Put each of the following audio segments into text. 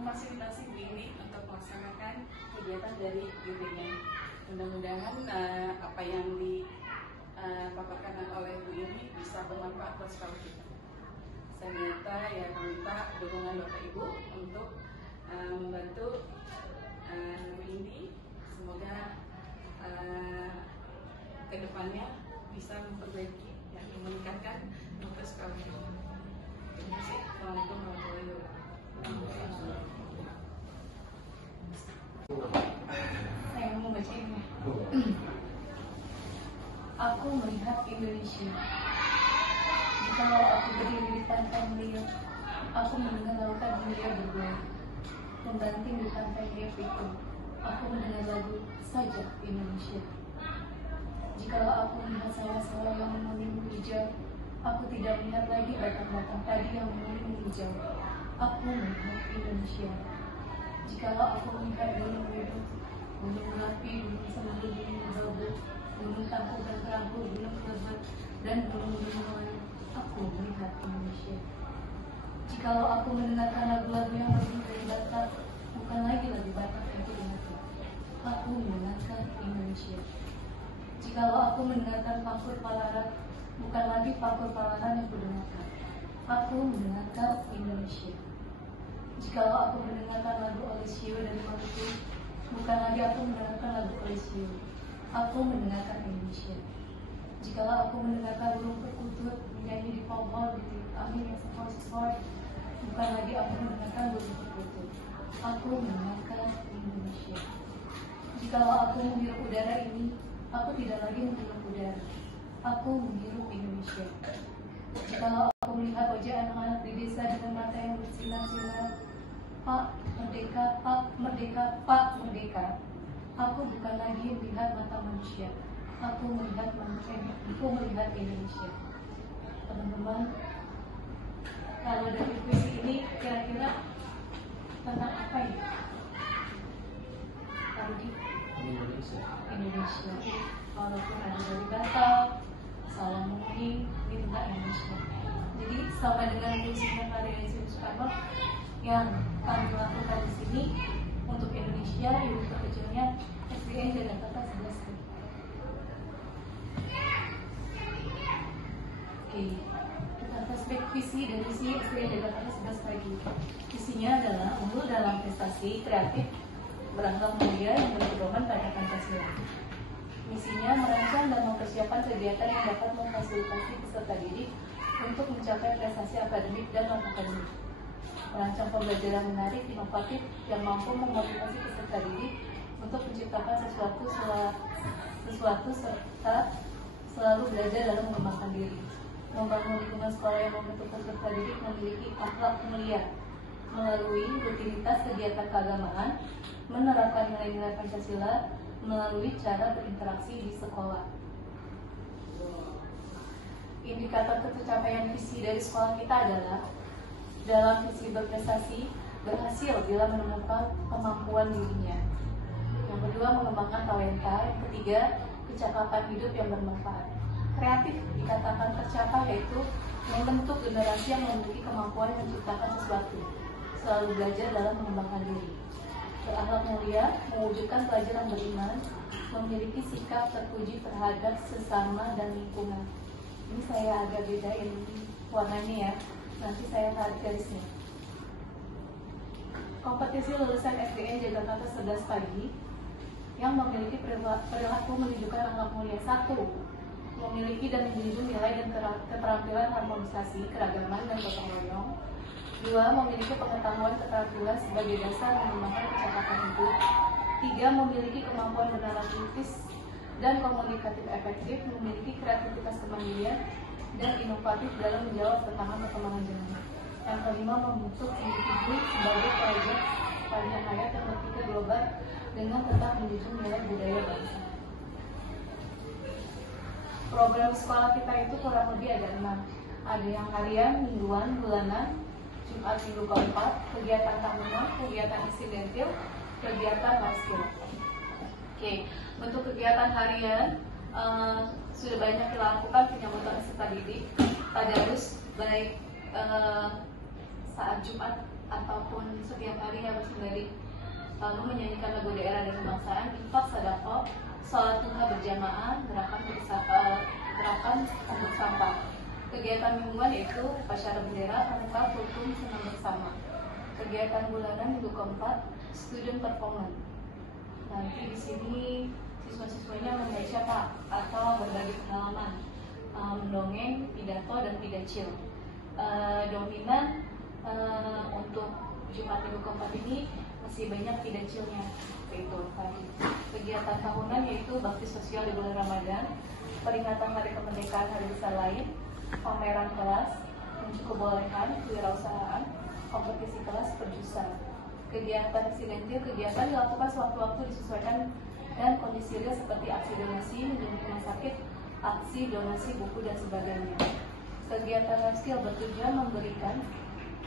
memfasilitasi Bu Indi untuk melaksanakan kegiatan dari GP-nya. Mudah-mudahan apa yang dipaparkan oleh Bu Indi bisa bermanfaat buat sekolah kita. Saya minta dukungan Bapak Ibu untuk membantu Bu Indi. Semoga kedepannya bisa memperbaiki dan meningkatkan mutu sekolah kita. Terima kasih. Assalamualaikum warahmatullahi wabarakatuh. Saya mau baca ini. Aku melihat Indonesia. Jikalau aku berdiri di pantai melihat, aku mendengar lautan Hindia bergerak. Membanting di pantai Dev itu, aku mendengar lagu Sajak Indonesia. Jikalau aku melihat sawah-sawah yang menguning hijau, aku tidak melihat lagi batang-batang padi yang menguning hijau. Aku melihat Indonesia. Jikalau aku melihat gunung hidup, gunung Merapi, gunung Semeru, gunung Merbabu, gunung Tangkuban dan Perahu, gunung Kelebet, dan gunung-gunung lain, aku melihat Indonesia. Jikalau aku mendengarkan lagu-lagu yang berbunyi dari Batak, bukan lagi lagu Batak yang kudengarkan, aku mendengarkan Indonesia. Jikalau aku mendengarkan Pakur Palaran, bukan lagi Pakur Palaran yang kudengarkan, aku mendengarkan Indonesia. Jikalau aku mendengarkan lagu Olesio dari Maluku, bukan lagi aku mendengarkan lagu Olesio, aku mendengarkan Indonesia. Jikalau aku mendengarkan burung perkutut menyanyi di pohon di angin yang sepoi-sepoi, bukan lagi aku mendengarkan burung perkutut, aku mendengarkan Indonesia. Jikalau aku menghirup udara ini, aku tidak lagi menghirup udara, aku menghirup Indonesia. Jikalau aku melihat wajah anak-anak di desa dengan mata yang bersinar-sinar, Pak Merdeka, Pak Merdeka, Pak Merdeka, aku bukan lagi melihat mata manusia, aku melihat Indonesia. Teman-teman, kalau dari puisi ini kira-kira tentang apa ya? Tadi Indonesia. Walaupun ada dari Batak, salah menguning, ini tentang Indonesia. Jadi sama dengan puisinya karya Soekarno yang kami lakukan di sini untuk Indonesia, unit terkecilnya SDN Jakarta 11. Oke, kita flashback visi dan misi SDN Jakarta 11 pagi. Visinya adalah unggul dalam prestasi kreatif berakhlak mulia yang berpedoman pada Pancasila. Misinya merancang dan mempersiapkan kegiatan yang dapat memfasilitasi peserta didik untuk mencapai prestasi akademik dan non-akademik. Merancang pembelajaran menarik, inovatif, yang mampu memotivasi peserta didik untuk menciptakan sesuatu serta selalu belajar dalam mengembangkan diri. Membangun lingkungan sekolah yang membentuk peserta didik memiliki akhlak mulia melalui rutinitas kegiatan keagamaan, menerapkan nilai-nilai Pancasila melalui cara berinteraksi di sekolah. Indikator tercapaian visi dari sekolah kita adalah dalam visi berprestasi, berhasil bila menemukan kemampuan dirinya. Yang kedua, mengembangkan talenta. Yang ketiga, kecakapan hidup yang bermanfaat. Kreatif dikatakan tercapai yaitu membentuk generasi yang memiliki kemampuan menciptakan sesuatu, selalu belajar dalam mengembangkan diri. Berakhlak mulia, mewujudkan pelajaran beriman, memiliki sikap terpuji terhadap sesama dan lingkungan. Ini saya agak bedain warnanya ya. Nanti saya tarik garisnya. Kompetisi lulusan SDN Jakarta 11 pagi yang memiliki perilaku menunjukkan akhlak mulia. 1. Memiliki dan menjunjung nilai dan keterampilan harmonisasi, keragaman, dan gotong royong. 2. Memiliki pengetahuan keterampilan sebagai dasar mengembangkan kecakapan hidup. 3. Memiliki kemampuan bernalar kritis dan komunikatif efektif, memiliki kreativitas kemandirian dan inovatif dalam menjawab tantangan perkembangan zaman. Yang kelima, membentuk individu sebagai pelajar sepanjang hayat yang berpikir global dengan tetap menjunjung nilai budaya bangsa. Program sekolah kita itu kurang lebih ada 6. Ada yang harian, mingguan, bulanan, Jumat minggu keempat, kegiatan tahunan, kegiatan insidentil, kegiatan life skill. Oke, untuk kegiatan harian sudah banyak dilakukan penyambutan peserta didik tadarus baik saat Jumat ataupun setiap hari harus menggali lalu menyanyikan lagu daerah dan kebangsaan, infak, sedekah, sholat duha berjamaah, gerakan sambut sampah. Kegiatan mingguan yaitu upacara bendera, pramuka, kultum, senam bersama. Kegiatan bulanan minggu keempat, student performance. Nanti di sini siswa-siswanya membaca Pak atau berbagi pengalaman, mendongeng, pidato dan pidacil. Dominan untuk Jumat minggu keempat ini masih banyak pidacilnya, yaitu tadi. Kegiatan tahunan yaitu bakti sosial di bulan Ramadan, peringatan hari kemerdekaan hari besar lain, pameran kelas, mencukubolehkan, kewirausahaan, kompetisi kelas, perjusan. Kegiatan insidentil, kegiatan dilakukan sewaktu-waktu disesuaikan dan kondisi real seperti aksi donasi, menjemput rumah sakit, aksi donasi buku dan sebagainya. Kegiatan life skill bertujuan memberikan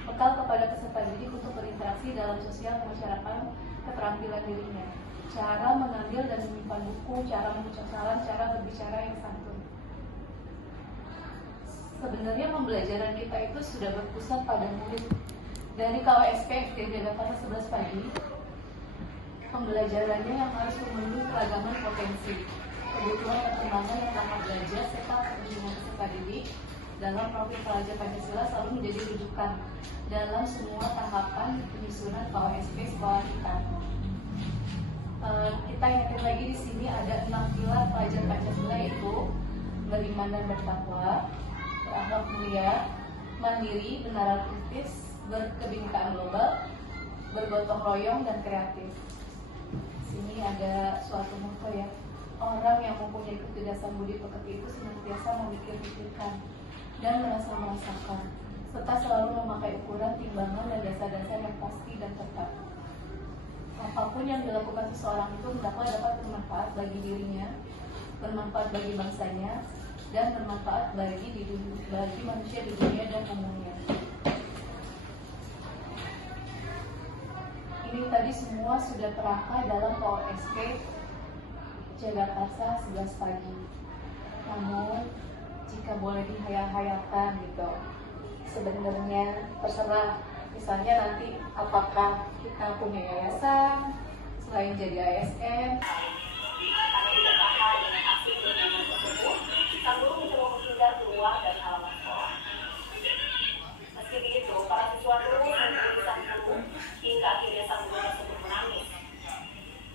bekal kepada peserta didik untuk berinteraksi dalam sosial kemasyarakatan keterampilan dirinya, cara mengambil dan menyimpan buku, cara mengucap salam, cara berbicara yang santun. Sebenarnya pembelajaran kita itu sudah berpusat pada murid. Dari KWSP SD Jakarta 11 pagi, pembelajarannya yang harus memenuhi keragaman potensi, kebutuhan perkembangan yang dapat belajar serta perlindungan peserta didik dalam profil pelajar Pancasila selalu menjadi rujukan dalam semua tahapan penyusunan KWSP sekolah kita. Kita ingatkan lagi di sini ada 6 pilar pelajar Pancasila yaitu beriman dan bertakwa, berakhlak mulia, mandiri, benaran kritis, berkebinekaan global, bergotong royong dan kreatif. Sini ada suatu motto ya. Orang yang mempunyai kecerdasan budi pekerti itu senantiasa memikir-pikirkan dan merasa-merasakan, serta selalu memakai ukuran, timbangan, dan dasar-dasar yang pasti dan tepat. Apapun yang dilakukan seseorang itu dapat bermanfaat bagi dirinya, bermanfaat bagi bangsanya, dan bermanfaat bagi manusia di dunia dan umumnya. Ini tadi semua sudah terangkat dalam KWSP Jakarta 11 pagi. Namun jika boleh dihayal-hayalkan gitu, sebenarnya terserah. Misalnya nanti apakah kita punya yayasan selain jadi ASN. Karena tidak tahan dengan aksi kegiatan tersebut, sang guru mencoba menghindar keluar dari halaman sekolah. Meski begitu, para siswa terus mengikuti sang guru hingga akhirnya sang guru tersebut menangis.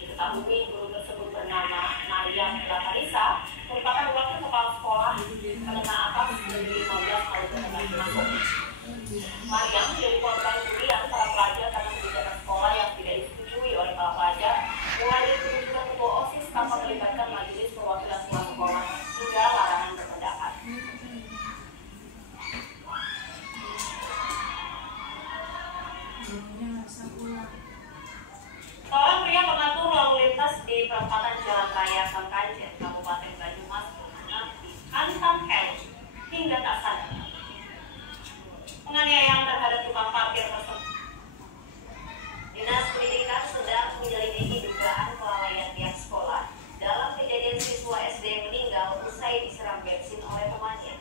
Diketahui guru tersebut bernama Maria Latarisa, merupakan wakil kepala sekolah menengah atas dari 15 tahun masuk. Maria menjadi korban bulian para pelajar karena kebijakan sekolah yang tidak disetujui oleh para pelajar, mulai dari penunjukan ketua OSIS tanpa melibatkan majelis perwakilan sekolah hingga larangan berpendapat. Seorang pria pengatur lalu lintas di perempatan Jalan Raya Sangkanjen, Kabupaten Banyumas, hantam helm hingga tak sadar. Penganiayaan terhadap tukang parkir tersebut. Dinas Pendidikan sedang menyelidiki dugaan kelalaian pihak sekolah dalam kejadian siswa SD meninggal usai disiram bensin oleh temannya.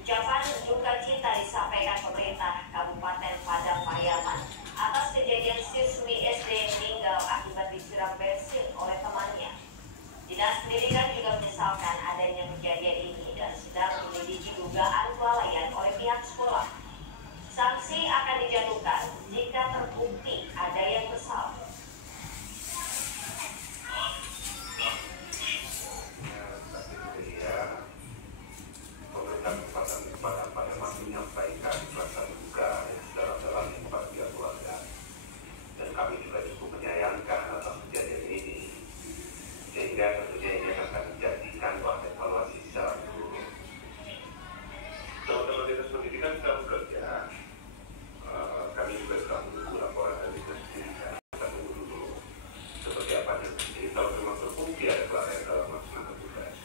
Ucapan duka cita disampaikan pemerintah Kabupaten Padang Pariaman atas kejadian siswi SD meninggal akibat disiram bensin oleh temannya. Dinas Pendidikan juga menyesalkan adanya kejadian ini dan sedang menyelidiki dugaan kelalaian oleh pihak sekolah. Sanksi akan dijatuhkan jika terbukti ada yang bersalah. Pemerintah Kabupaten Pariaman menyampaikan rasa duka sedalam-dalamnya kepada pihak keluarga, dan kami juga cukup menyayangkan atas kejadian ini, sehingga tentunya ini akan dijadikan bahan evaluasi secara menyeluruh. Teman-teman Dinas Pendidikan sedang bekerja. Kami juga sedang menunggu laporan dari Dinas Pendidikan. Kita tunggu dulu seperti apa yang terjadi. Kalau memang terbukti ada kelalaian dalam melaksanakan tugas,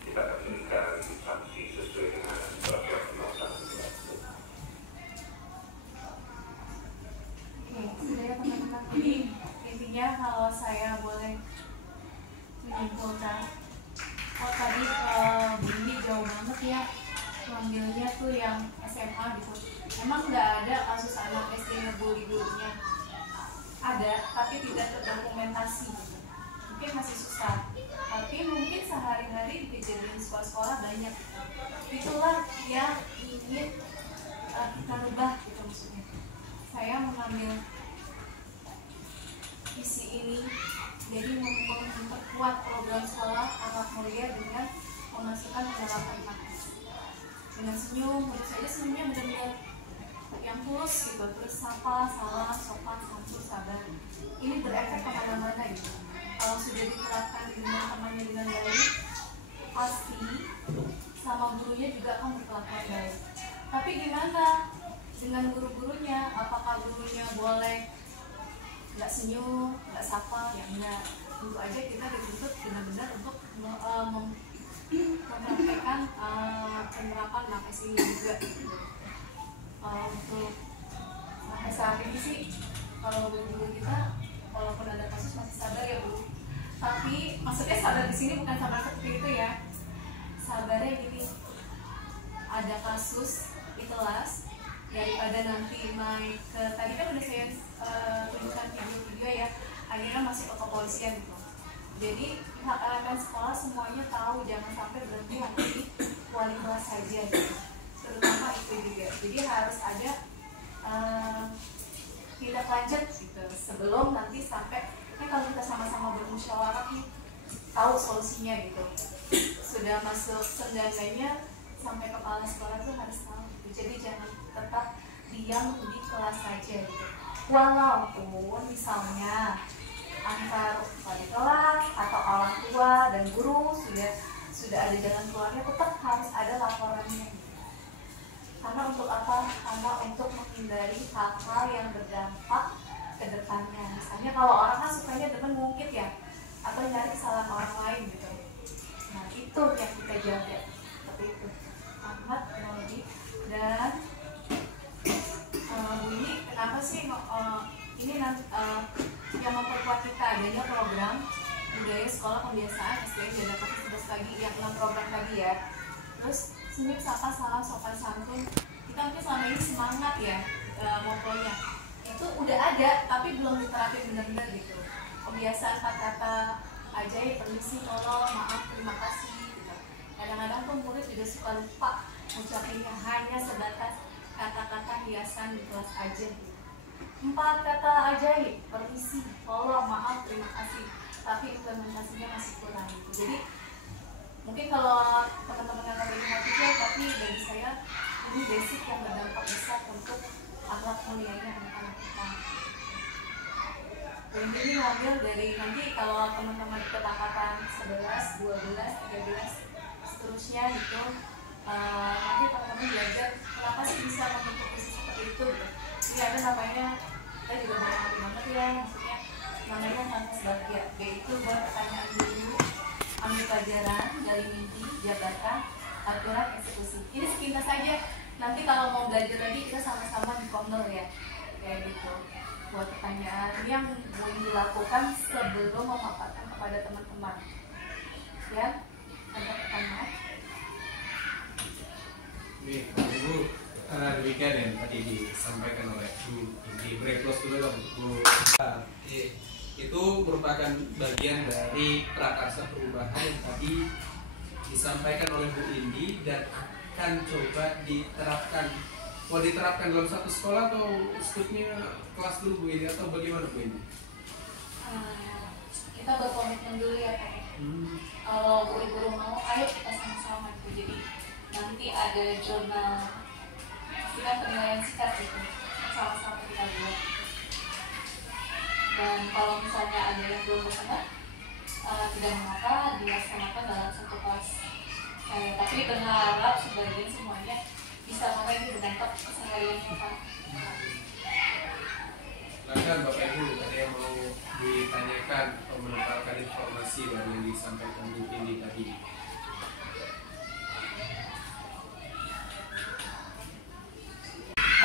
kita akan berikan sanksi sesuai dengan peraturan pelaksanaan berlaku. Sudah ya teman-teman. Intinya kalau saya boleh menyimpulkan, tadi Bu Indi jauh banget ya mengambil gurunya tuh yang SMA gitu. Emang nggak ada kasus anak SD ngebully gurunya, ada tapi tidak terdokumentasi gitu. Mungkin masih susah, tapi mungkin sehari-hari di kejadian sekolah-sekolah banyak gitu. Itulah yang ingin kita rubah gitu maksudnya. Saya mengambil visi ini jadi memperkuat program sekolah anak mulia dengan memasukkan penerapan makna dengan senyum. Menurut saya senyumnya benar-benar yang tulus gitu, terus sapa, salam, sopan, santun, sabar. Ini berefek kemana-mana gitu. Kalau sudah diterapkan dengan temannya dengan baik, pasti sama gurunya juga akan berkelakuan baik. Tapi gimana dengan guru-gurunya? Apakah gurunya boleh nggak senyum, nggak sapa? Ya enggak. Tentu aja kita dituntut benar-benar untuk mempraktekkan penerapan nakes ini juga. Untuk sampai saat ini sih, kalau guru kita, walaupun ada kasus masih sabar ya Bu. Tapi maksudnya sabar di sini bukan sabar seperti itu ya. Sabarnya gini, ada kasus di kelas, daripada nanti naik ke, tadi kan udah saya tunjukkan video-video ya, akhirnya masuk ke kepolisian gitu. Jadi pihak elemen sekolah semuanya tahu, jangan sampai berhenti hanya di wali kelas saja gitu. Terutama itu juga. Jadi harus ada tindak lanjut gitu sebelum nanti sampai kalau kita sama-sama bermusyawarah nih tahu solusinya gitu. Sudah masuk seenggaknya sampai kepala sekolah tuh harus tahu gitu. Jadi jangan tetap diam di kelas saja gitu. Walaupun misalnya antar wali kelas atau orang tua dan guru sudah ada jalan keluarnya, tetap harus ada laporannya gitu. Karena untuk apa? Karena untuk menghindari hal-hal yang berdampak ke depannya. Misalnya kalau orang kan sukanya demen ngungkit ya, atau nyari kesalahan orang lain gitu. Nah itu yang kita jaga. Seperti itu. Ahmad, Naudi, dan Bu ini kenapa sih ini yang memperkuat kita adanya program budaya sekolah pembiasaan SDN Jakarta 11 pagi, yang 6 program tadi ya. Terus senyum, sapa, salam, sopan, santun. Kita mungkin selama ini semangat ya motonya. Itu udah ada, tapi belum diterapin benar-benar gitu. Kebiasaan 4 kata aja ya, permisi, tolong, maaf, terima kasih gitu. Kadang-kadang tuh murid juga suka lupa ngucapinnya, hanya sebatas kata-kata hiasan di kelas aja gitu. 4 kata ajaib, permisi, tolong, maaf, terima kasih. Tapi implementasinya masih kurang gitu. Jadi mungkin kalau teman-teman yang lebih motivasi, tapi bagi saya ini basic yang berdampak besar untuk akhlak mulianya anak-anak kita. Dan ini ngambil dari nanti kalau teman-teman ikut angkatan 11, 12, 13 seterusnya gitu, nanti teman-teman belajar kenapa sih bisa membentuk visi seperti itu gitu. Jadi ada namanya, kita juga mengerti banget ya, maksudnya namanya Fantas Bahagia, yaitu buat pertanyaan dulu, ambil pelajaran dari mimpi, jabarkan, aturan, eksekusi. Ini sepintas saja. Nanti kalau mau belajar lagi kita sama-sama di Komdel ya, kayak gitu. Buat pertanyaan ini yang boleh dilakukan sebelum memaparkan kepada teman-teman. Ya, ada pertanyaan? Baik, Ibu, demikian yang tadi disampaikan oleh Bu. Di break close dulu dong, Bu. Itu merupakan bagian dari prakarsa perubahan yang tadi disampaikan oleh Bu Indi dan akan coba diterapkan. Mau diterapkan dalam satu sekolah atau stupnya kelas dulu Bu Indi, atau bagaimana Bu Indi? Kita berkomitmen dulu ya Pak. Kalau guru-guru mau, ayo kita sama-sama gitu. Jadi nanti ada jurnal kita penilaian sikap gitu, sama-sama kita buat gitu. Dan kalau misalnya ada yang belum berkenan, tidak mengapa dilaksanakan dalam satu kelas. Tapi berharap sebagian semuanya bisa memakai berdampak kesehariannya Pak. Silakan Bapak Ibu, ada yang mau ditanyakan atau menambahkan informasi dari yang disampaikan Bu Indi tadi?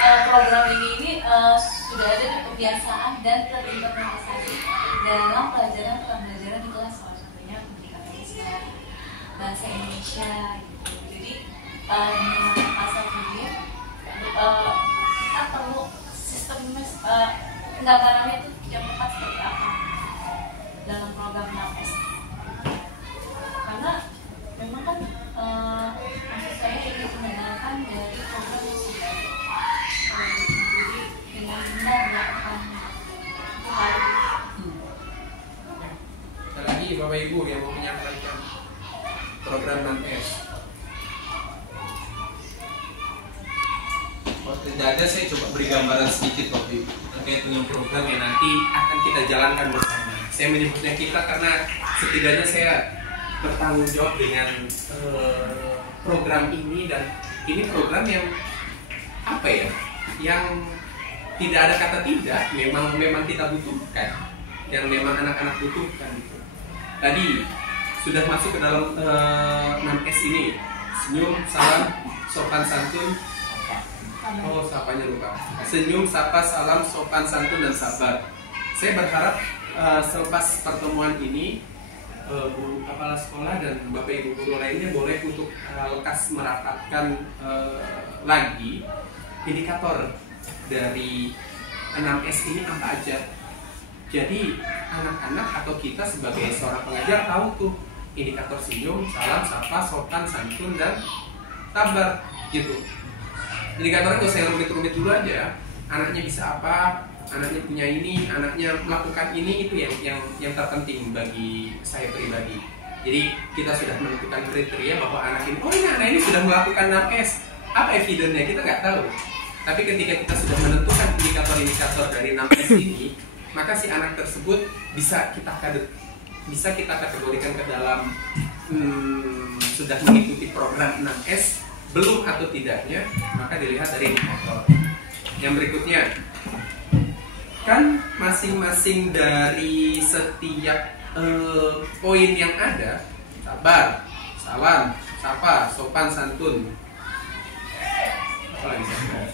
Program ini sudah ada di kebiasaan dan terimplementasi dalam pelajaran di kelas, salah satunya pendidikan Islam, bahasa Indonesia gitu. Jadi asal gambarannya itu yang tepat seperti apa dalam program NAPES. Karena memang kan maksud saya ingin mengenalkan dari program yang sudah jadi dengan benar melakukan hal. Ada lagi Bapak Ibu yang mau menyampaikan program NAPES? Kalau tidak ada, saya coba beri gambaran sedikit Bapak Ibu terkait dengan program yang nanti akan kita jalankan bersama. Saya menyebutnya kita karena setidaknya saya bertanggung jawab dengan program ini, dan ini program yang apa ya, yang tidak ada kata tidak, memang kita butuhkan, yang memang anak-anak butuhkan gitu. Tadi sudah masuk ke dalam 6S ini, senyum, salam, sopan santun. Oh, sapanya lupa. Senyum, sapa, salam, sopan santun, dan sabar. Saya berharap selepas pertemuan ini guru kepala sekolah dan Bapak Ibu guru lainnya boleh untuk lekas merapatkan lagi indikator dari 6S ini apa aja. Jadi anak-anak atau kita sebagai seorang pengajar tahu tuh indikator senyum, salam, sapa, sopan, santun, dan sabar gitu. Indikatornya kalau saya rumit-rumit dulu aja, anaknya bisa apa, anaknya punya ini, anaknya melakukan ini, itu yang terpenting bagi saya pribadi. Jadi kita sudah menentukan kriteria bahwa anak ini, oh ini anak ini sudah melakukan 6S, apa evidennya kita nggak tahu. Tapi ketika kita sudah menentukan indikator-indikator dari 6S ini, maka si anak tersebut bisa kita kategorikan ke dalam sudah mengikuti program 6S belum atau tidaknya, maka dilihat dari indikator. Yang berikutnya, kan masing-masing dari setiap poin yang ada, sabar, salam, sapa, sopan, santun. Apa lagi saya?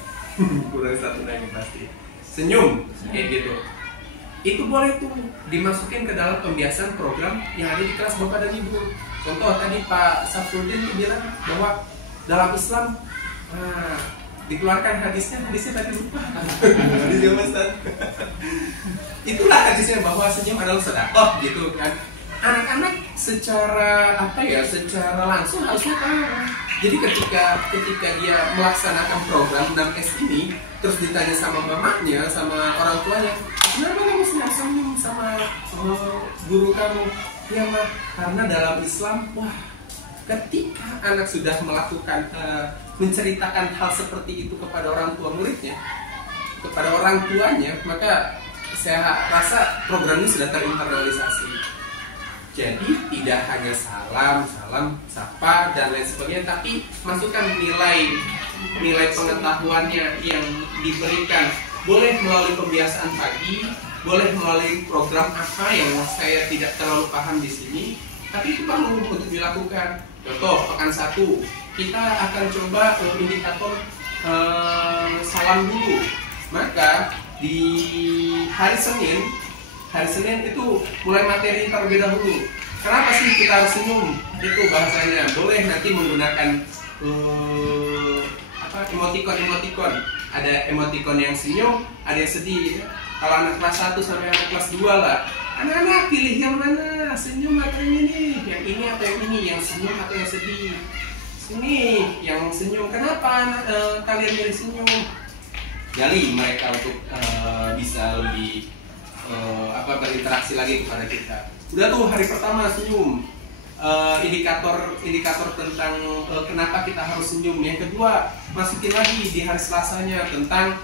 Kurang satu lagi pasti. Senyum, kayak gitu. Itu boleh tuh dimasukin ke dalam pembiasan program yang ada di kelas Bapak dan Ibu. Contoh tadi Pak Safrudin bilang bahwa dalam Islam dikeluarkan hadisnya tadi lupa. Hadisnya Ustaz. Itulah hadisnya bahwa senyum adalah sedekah gitu kan. Anak-anak secara secara langsung harusnya tahu. Jadi ketika dia melaksanakan program 6S ini, terus ditanya sama mamanya, sama orang tuanya, kenapa kamu senyum sama guru kamu? Ya mah, karena dalam Islam, ketika anak sudah melakukan menceritakan hal seperti itu kepada orang tua muridnya, kepada orang tuanya, maka saya rasa program ini sudah terinternalisasi. Jadi tidak hanya salam, sapa, dan lain sebagainya, tapi masukkan nilai pengetahuannya yang diberikan. Boleh melalui pembiasaan pagi, boleh melalui program apa yang saya tidak terlalu paham di sini, tapi itu perlu untuk dilakukan. Contoh, pekan 1 kita akan coba indikator salam dulu. Maka di hari Senin itu mulai materi terlebih dahulu. Kenapa sih kita harus senyum? Itu bahasanya. Boleh nanti menggunakan emotikon. Ada emotikon yang senyum, ada yang sedih. Kalau anak kelas 1 sampai anak kelas 2 lah. Anak-anak pilih yang mana? Senyum atau yang ini? Yang ini atau yang ini? Yang senyum atau yang sedih? Sini, yang senyum. Kenapa kalian pilih senyum? Gali mereka untuk bisa lebih berinteraksi lagi kepada kita. Udah tuh hari pertama senyum, indikator tentang kenapa kita harus senyum. Yang kedua, masukin lagi di hari Selasanya tentang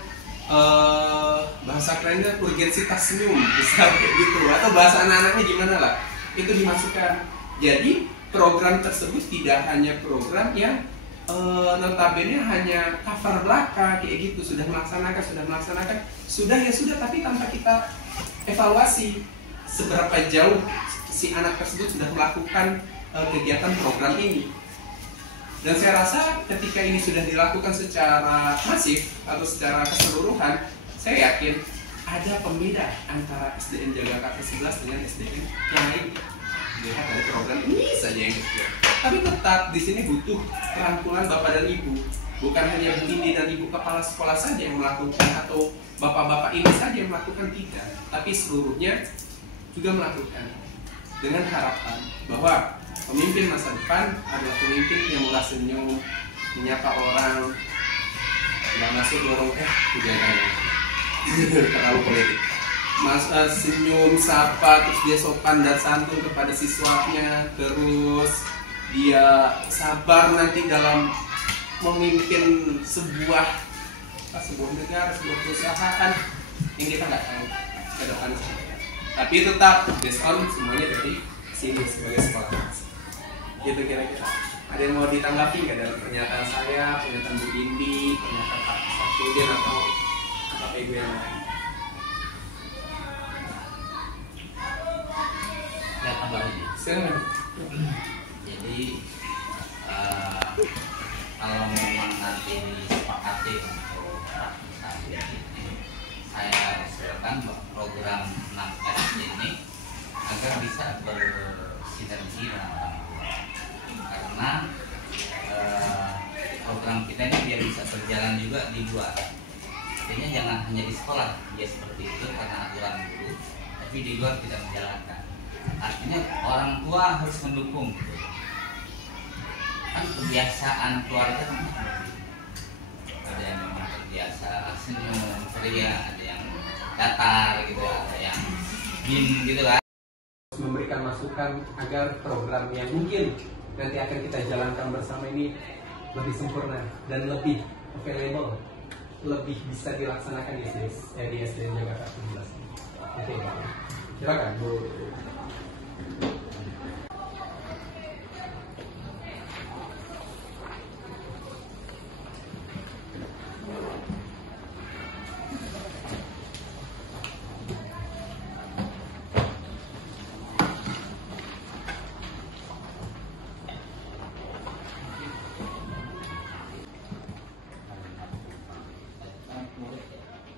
bahasa kerennya urgensitas senyum, bisa gitu, atau bahasa anak-anaknya gimana lah, itu dimasukkan. Jadi program tersebut tidak hanya program yang notabene hanya cover belaka kayak gitu, sudah melaksanakan, tapi tanpa kita evaluasi seberapa jauh si anak tersebut sudah melakukan kegiatan program ini. Dan saya rasa ketika ini sudah dilakukan secara masif atau secara keseluruhan, saya yakin ada pembeda antara SDN Jagakarsa 11 dengan SDN yang lain. Lihat dari program ini saja yang kecil. Tapi tetap di sini butuh rangkulan Bapak dan Ibu. Bukan hanya Bu Indi dan Ibu Kepala Sekolah saja yang melakukan atau Bapak-Bapak ini saja yang melakukan, tidak, tapi seluruhnya juga melakukan, dengan harapan bahwa pemimpin masa depan adalah pemimpin yang murah senyum, menyapa orang, tidak masuk dorong terlalu politik. Senyum, sapa, terus dia sopan dan santun kepada siswanya, terus dia sabar nanti dalam memimpin sebuah negara, sebuah perusahaan yang kita nggak tahu ke depan. Tapi tetap based on semuanya dari sini sebagai sekolah. Gitu kira-kira. Ada yang mau ditanggapi nggak dari pernyataan saya, pernyataan Bu Indi, pernyataan Pak Safrudin atau Bapak Ibu yang lain? Saya tambah lagi. Silakan. Jadi kalau memang nanti disepakati untuk praktisasi ini, saya usulkan program 6S ini agar bisa bersinergi dengan orang tua, karena program kita ini biar bisa berjalan juga di luar. Artinya jangan hanya di sekolah dia seperti itu karena aturan guru, tapi di luar tidak menjalankan. Artinya orang tua harus mendukung gitu. Kan kebiasaan keluarga kan seperti itu. Ada yang memang terbiasa senyum, ceria, ada yang datar gitu, ada yang diem gitu kan. Memberikan masukan agar program yang mungkin nanti akan kita jalankan bersama ini lebih sempurna dan lebih available, lebih bisa dilaksanakan di SDN Jakarta 17. Oke, silakan Bu.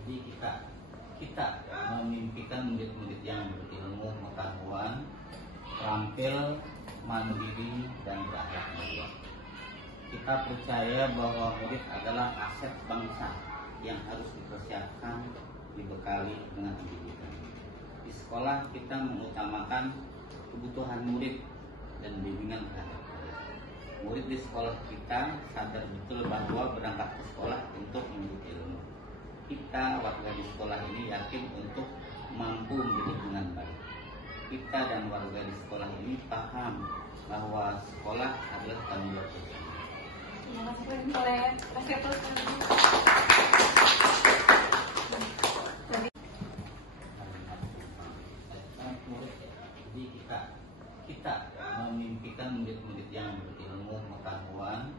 Jadi kita memimpikan murid-murid yang berilmu, pengetahuan, terampil, mandiri, dan berakhlak mulia. Kita percaya bahwa murid adalah aset bangsa yang harus dipersiapkan, dibekali dengan pendidikan. Di sekolah kita mengutamakan kebutuhan murid dan bimbingan terhadap murid. Murid di sekolah kita sadar betul bahwa berangkat ke sekolah untuk menuntut ilmu. Kita warga di sekolah ini yakin untuk mampu mendidik dengan baik. Kita dan warga di sekolah ini paham bahwa sekolah adalah tanggung jawab bersama. Terima kasih oleh Preseptor. Jadi kita memimpikan murid-murid yang berilmu, pengetahuan,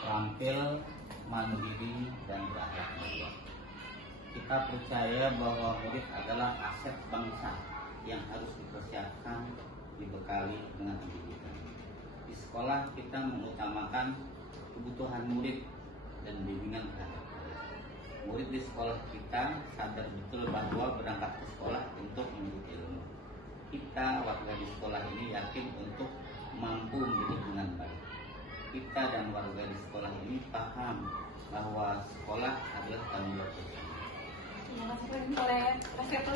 terampil, mandiri, dan berakhlak mulia. Kita percaya bahwa murid adalah aset bangsa yang harus dipersiapkan, dibekali dengan pendidikan. Di sekolah kita mengutamakan kebutuhan murid dan bimbingan terhadap murid. Murid di sekolah kita sadar betul bahwa berangkat ke sekolah untuk menuntut ilmu. Kita warga di sekolah ini yakin untuk mampu mendidik dengan baik. Kita dan warga di sekolah ini paham bahwa sekolah adalah tanggung jawab bersama. Terima kasih oleh Preseptor.